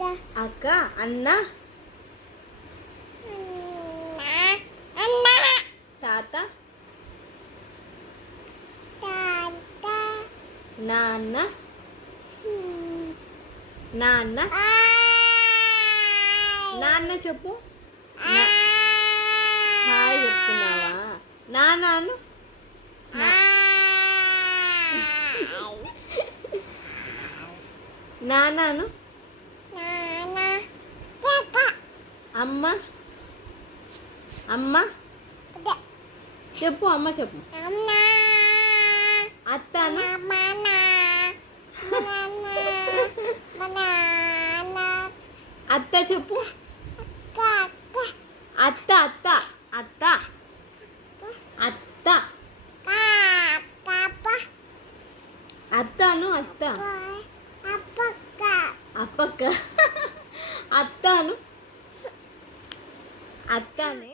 అక్క అన్న తాత నాన్న నాన్న నాన్న చెప్పు హాయ్ చెప్తున్నావా నాన్నను నాన్నను అమ్మ అమ్మ చెప్పు అమ్మ చెప్పు అత్తను అత్త చెప్పు అత్త అత్త అత్త అత్త అత్తను అత్త అప్పక్క అత్తను అత్తనే